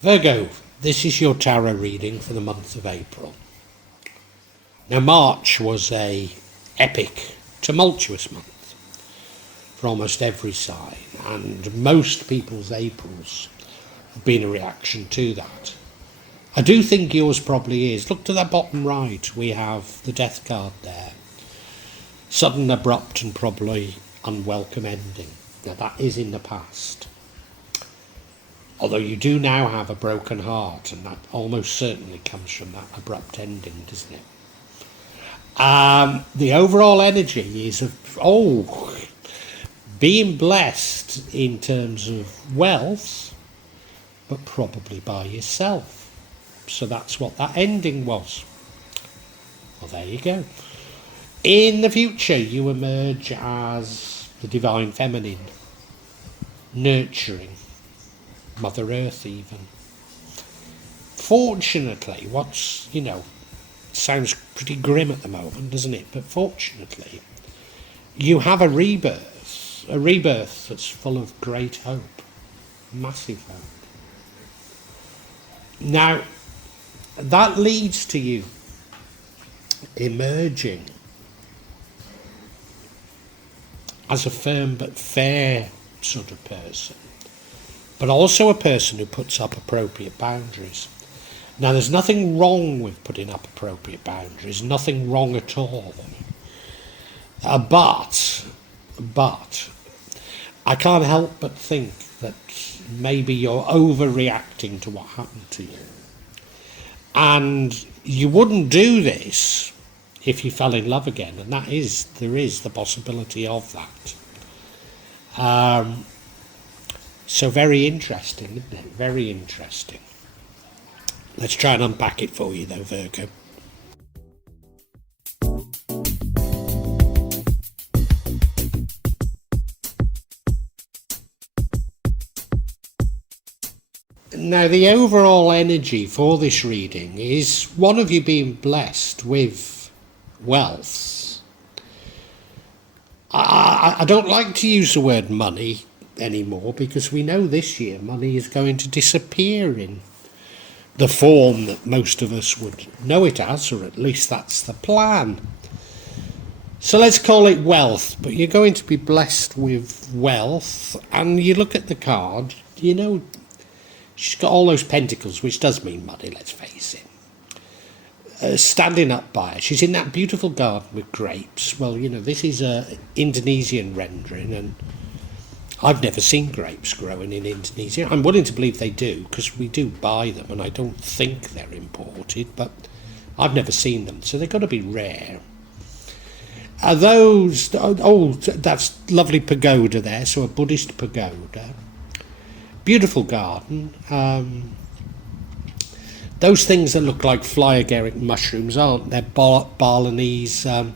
Virgo, this is your tarot reading for the month of April. Now, March was a epic, tumultuous month for almost every sign, and most people's Aprils have been a reaction to that. I do think yours probably is. Look to the bottom right, we have the death card there. Sudden, abrupt and probably unwelcome ending. Now, that is in the past. Although you do now have a broken heart, and that almost certainly comes from that abrupt ending, doesn't it? The overall energy is of, being blessed in terms of wealth, but probably by yourself. So that's what that ending was. Well, there you go. In the future, you emerge as the divine feminine, nurturing, Mother Earth even. Fortunately, sounds pretty grim at the moment, doesn't it? But fortunately, you have a rebirth that's full of great hope, massive hope. Now, that leads to you emerging as a firm but fair sort of person, but also a person who puts up appropriate boundaries. Now, there's nothing wrong with putting up appropriate boundaries, nothing wrong at all. But I can't help but think that maybe you're overreacting to what happened to you. And you wouldn't do this if you fell in love again, and there is the possibility of that. So very interesting, isn't it? Very interesting. Let's try and unpack it for you though, Virgo. Now, the overall energy for this reading is one of you being blessed with wealth. I don't like to use the word money anymore, because we know this year money is going to disappear in the form that most of us would know it as, or at least that's the plan. So let's call it wealth, but you're going to be blessed with wealth, and you look at the card, she's got all those pentacles, which does mean money, let's face it. Standing up by her, she's in that beautiful garden with grapes. Well, this is a Indonesian rendering, and I've never seen grapes growing in Indonesia. I'm willing to believe they do, because we do buy them, and I don't think they're imported, but I've never seen them, so they've got to be rare. Are those... that's lovely pagoda there, so a Buddhist pagoda. Beautiful garden. Those things that look like fly agaric mushrooms, aren't they? Balinese. So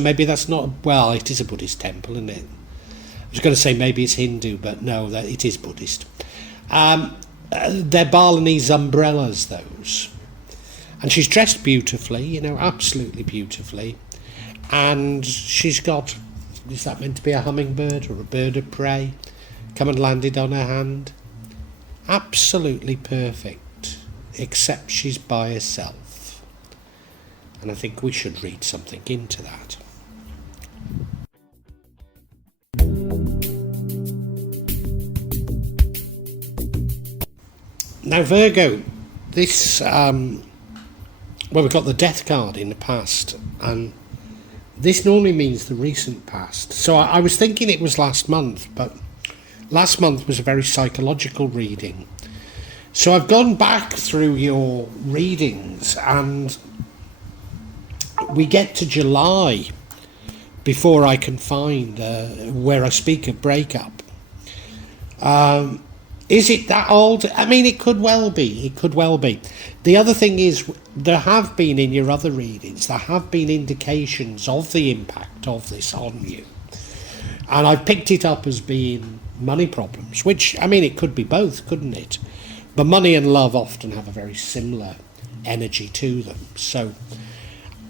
maybe that's not... Well, it is a Buddhist temple, isn't it? I was going to say maybe it's Hindu, but no, it is Buddhist. They're Balinese umbrellas, those. And she's dressed beautifully, absolutely beautifully. And she's got, is that meant to be a hummingbird or a bird of prey? Come and landed on her hand. Absolutely perfect, except she's by herself. And I think we should read something into that. Now, Virgo, this, we've got the death card in the past, and this normally means the recent past. So I was thinking it was last month, but last month was a very psychological reading. So I've gone back through your readings, and we get to July before I can find where I speak of breakup. Is it that old? I mean, it could well be. It could well be. The other thing is, there have been, in your other readings, there have been indications of the impact of this on you. And I've picked it up as being money problems, which, I mean, it could be both, couldn't it? But money and love often have a very similar energy to them. So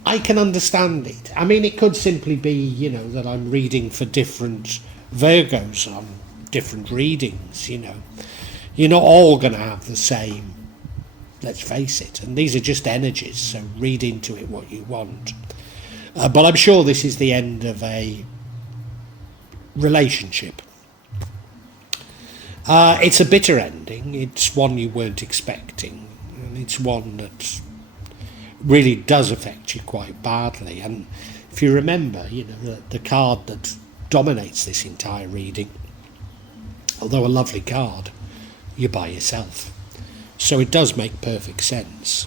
I can understand it. I mean, it could simply be, that I'm reading for different Virgos on different readings, You're not all going to have the same, let's face it, and these are just energies, so read into it what you want. But I'm sure this is the end of a relationship. It's a bitter ending, it's one you weren't expecting, and it's one that really does affect you quite badly. And if you remember, the card that dominates this entire reading, although a lovely card, you're by yourself. So it does make perfect sense.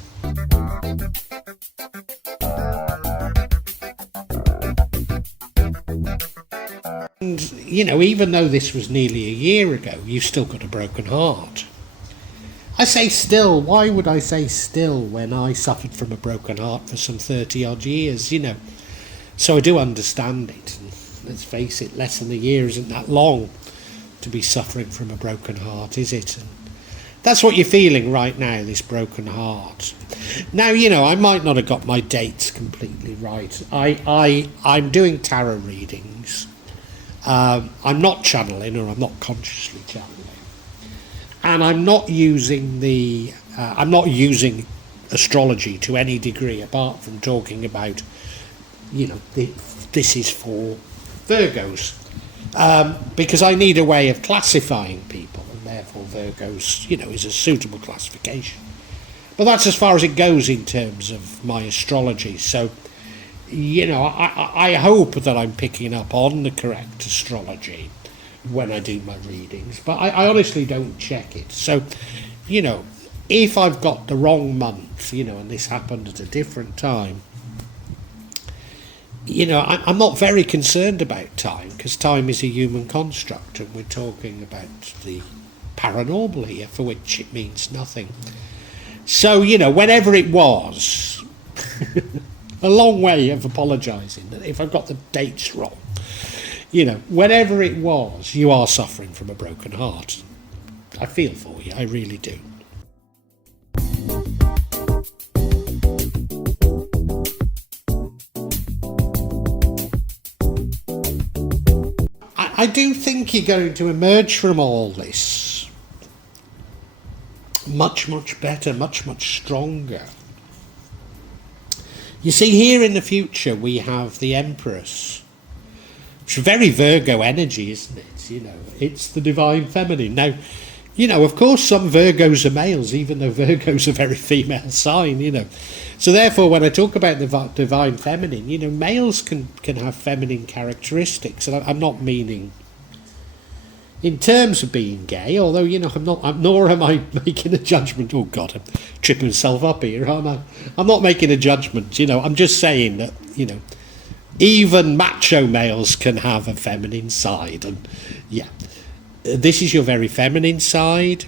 And, even though this was nearly a year ago, you've still got a broken heart. I say still, why would I say still when I suffered from a broken heart for some 30 odd years, So I do understand it. And let's face it, less than a year isn't that long to be suffering from a broken heart, is it? And that's what you're feeling right now, this broken heart. Now, I might not have got my dates completely right. I'm doing tarot readings. I'm not channeling, or I'm not consciously channeling. And I'm not using astrology to any degree, apart from talking about, this is for Virgos. Because I need a way of classifying people, and therefore Virgos, is a suitable classification. But that's as far as it goes in terms of my astrology. So, I hope that I'm picking up on the correct astrology when I do my readings, but I honestly don't check it. So, if I've got the wrong month, and this happened at a different time, I'm not very concerned about time, because time is a human construct, and we're talking about the paranormal here, for which it means nothing. So, whenever it was, a long way of apologising that if I've got the dates wrong, whenever it was, you are suffering from a broken heart. I feel for you, I really do. I do think you're going to emerge from all this much, much better, much, much stronger. You see, here in the future we have the Empress. It's very Virgo energy, isn't it? It's the divine feminine. Now, of course some Virgos are males, even though Virgo's a very female sign, So therefore, when I talk about the divine feminine, males can have feminine characteristics. And I'm not meaning in terms of being gay, although, nor am I making a judgment. Oh God, I'm tripping myself up here, aren't I? I'm not making a judgment, I'm just saying that, even macho males can have a feminine side. And yeah, this is your very feminine side.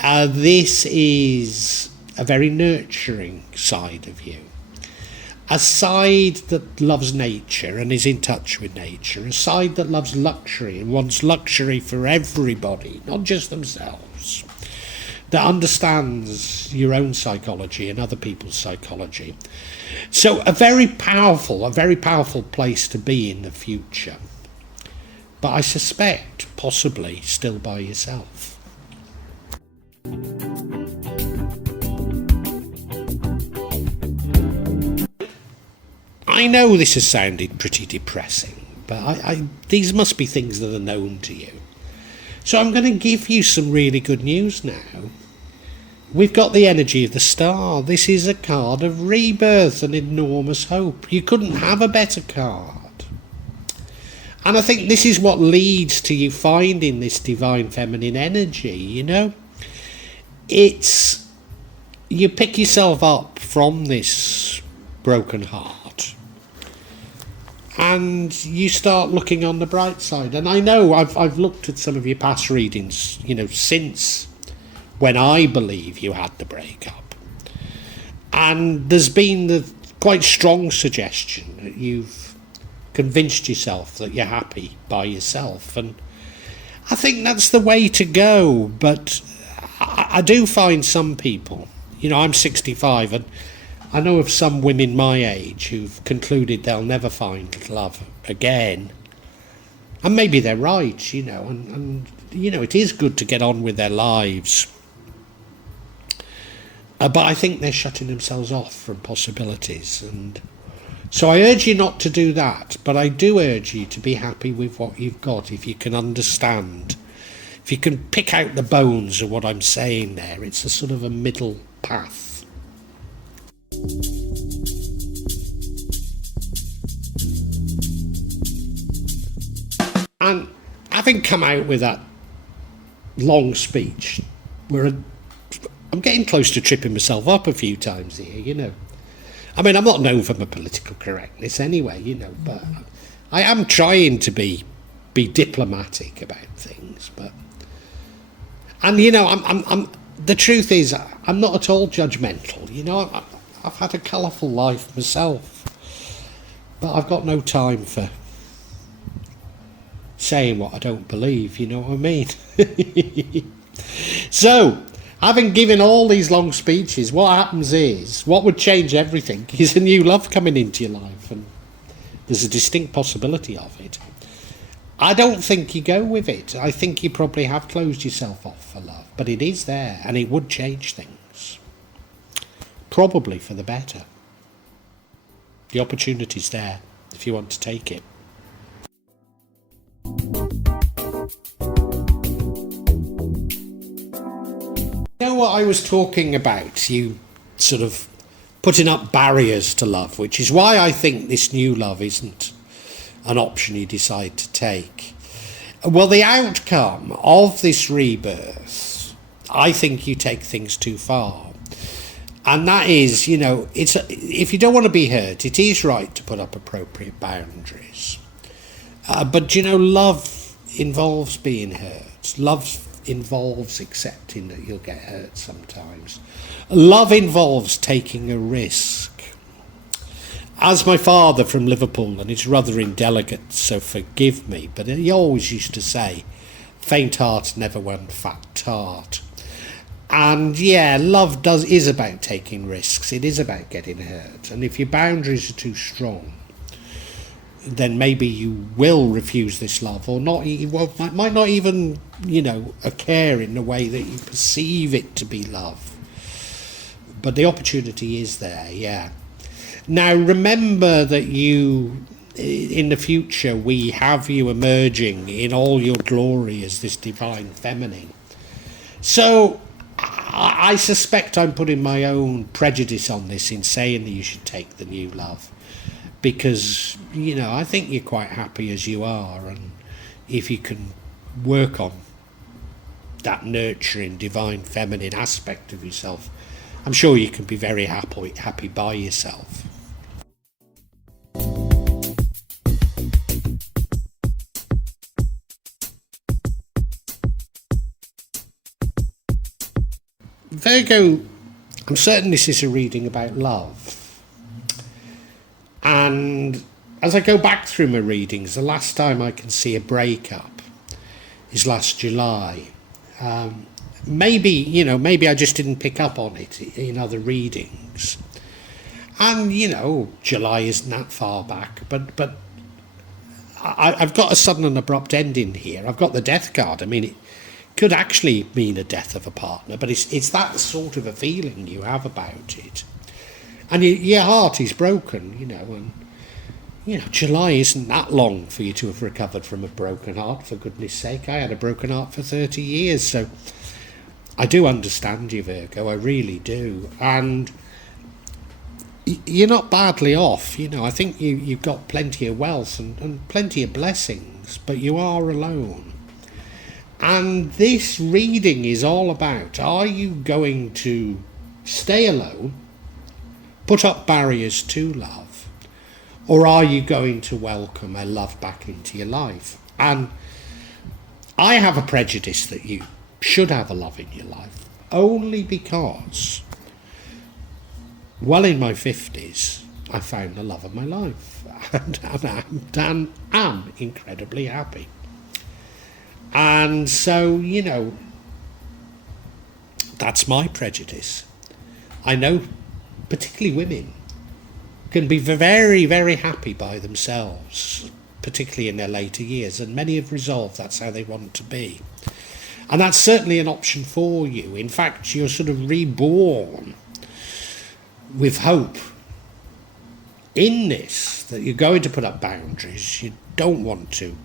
This is a very nurturing side of you. A side that loves nature and is in touch with nature. A side that loves luxury and wants luxury for everybody, not just themselves. That understands your own psychology and other people's psychology. So a very powerful place to be in the future. But I suspect possibly still by yourself. I know this has sounded pretty depressing, but these must be things that are known to you. So I'm going to give you some really good news now. We've got the energy of the star. This is a card of rebirth and enormous hope. You couldn't have a better card. And I think this is what leads to you finding this divine feminine energy, It's, you pick yourself up from this broken heart and you start looking on the bright side. And I know I've looked at some of your past readings, since when I believe you had the breakup. And there's been the quite strong suggestion that you've convinced yourself that you're happy by yourself. And I think that's the way to go. But I do find some people, I'm 65, and I know of some women my age who've concluded they'll never find love again. And maybe they're right, and it is good to get on with their lives. But I think they're shutting themselves off from possibilities. And so I urge you not to do that. But I do urge you to be happy with what you've got, if you can understand. If you can pick out the bones of what I'm saying there. It's a sort of a middle path. And having come out with that long speech, I'm getting close to tripping myself up a few times here, I mean, I'm not known for my political correctness anyway, but I am trying to be diplomatic about things. And I'm the truth is, I'm not at all judgmental. I've had a colourful life myself, but I've got no time for saying what I don't believe, you know what I mean? So, having given all these long speeches, what happens is, what would change everything is a new love coming into your life, and there's a distinct possibility of it. I don't think you go with it. I think you probably have closed yourself off for love, but it is there, and it would change things. Probably for the better. The opportunity's there, if you want to take it. You know what I was talking about? You sort of putting up barriers to love, which is why I think this new love isn't an option you decide to take. Well, the outcome of this rebirth, I think you take things too far. And that is, if you don't want to be hurt, it is right to put up appropriate boundaries. But, love involves being hurt. Love involves accepting that you'll get hurt sometimes. Love involves taking a risk. As my father from Liverpool, and it's rather indelicate, so forgive me, but he always used to say, faint heart never won fat tart. And yeah, love is about taking risks. It is about getting hurt. And if your boundaries are too strong, then maybe you will refuse this love, or not. It might not even, occur in the way that you perceive it to be love. But the opportunity is there, yeah. Now remember that in the future, we have you emerging in all your glory as this divine feminine. So I suspect I'm putting my own prejudice on this in saying that you should take the new love. Because, I think you're quite happy as you are, and if you can work on that nurturing, divine, feminine aspect of yourself, I'm sure you can be very happy by yourself. Virgo, I'm certain this is a reading about love. And as I go back through my readings, the last time I can see a breakup is last July. Maybe I just didn't pick up on it in other readings. And, July isn't that far back, but I've got a sudden and abrupt ending here. I've got the death card. I mean, it could actually mean a death of a partner, but it's that sort of a feeling you have about it. And your heart is broken, and, July isn't that long for you to have recovered from a broken heart, for goodness sake. I had a broken heart for 30 years, so I do understand you, Virgo, I really do. And you're not badly off, I think you've got plenty of wealth and plenty of blessings, but you are alone. And this reading is all about, are you going to stay alone, put up barriers to love, or are you going to welcome a love back into your life? And I have a prejudice that you should have a love in your life, only because, well, in my 50s, I found the love of my life, and am incredibly happy. And so, that's my prejudice. I know particularly women can be very, very happy by themselves, particularly in their later years, and many have resolved that's how they want to be. And that's certainly an option for you. In fact, you're sort of reborn with hope in this, that you're going to put up boundaries. You don't want to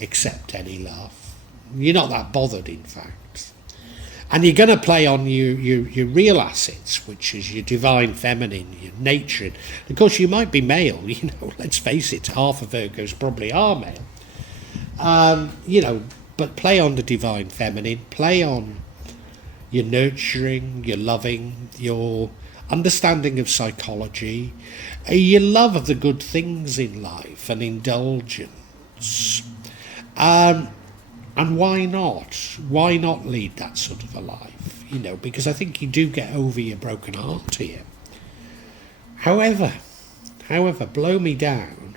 accept any love. You're not that bothered, in fact. And you're going to play on your real assets, which is your divine feminine, your nature. Of course, you might be male, let's face it, half of Virgos probably are male. But play on the divine feminine, play on your nurturing, your loving, your understanding of psychology, your love of the good things in life and indulgence. And why not? Why not lead that sort of a life? Because I think you do get over your broken heart here. However, blow me down,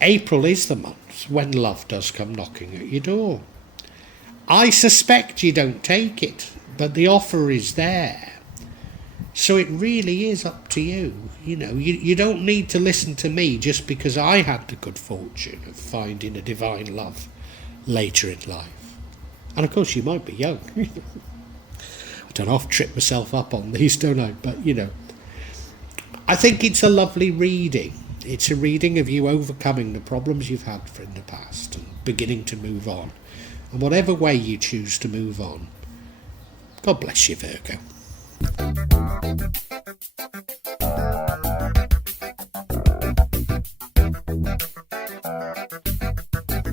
April is the month when love does come knocking at your door. I suspect you don't take it, but the offer is there. So it really is up to you. You don't need to listen to me just because I had the good fortune of finding a divine love later in life. And of course you might be young. I don't often trip myself up on these, don't I? But I think it's a lovely reading. It's a reading of you overcoming the problems you've had in the past and beginning to move on. And whatever way you choose to move on, God bless you, Virgo.